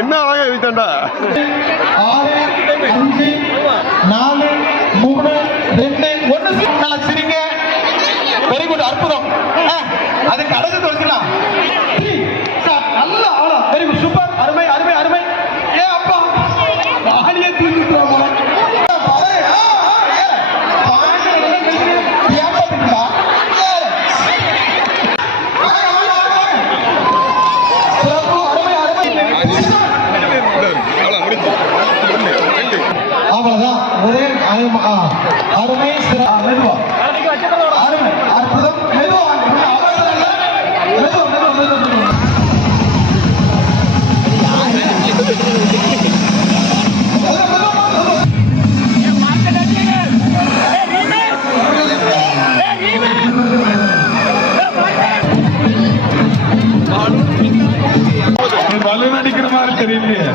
என்ன அழகா எழுதிட்டாண்டா. 6 5 4 3 2 1 நல்லா சிரிங்க. வெரி குட், அற்புதம். அதுக்கு அழகு தொலைக்கலாம். நல்ல ஆளா, வெரி குட், சூப்பர், அருமை அருமை அருமை. ஏ அப்பா ஆடியே தூக்கிட்டு போறோம். அவ்வளவுதான். ஒரே அருமை, மெதுவா, அருமை, அற்புதம், மெதுவா, பலூன் அடிக்கிற மாதிரி தெரியலையே.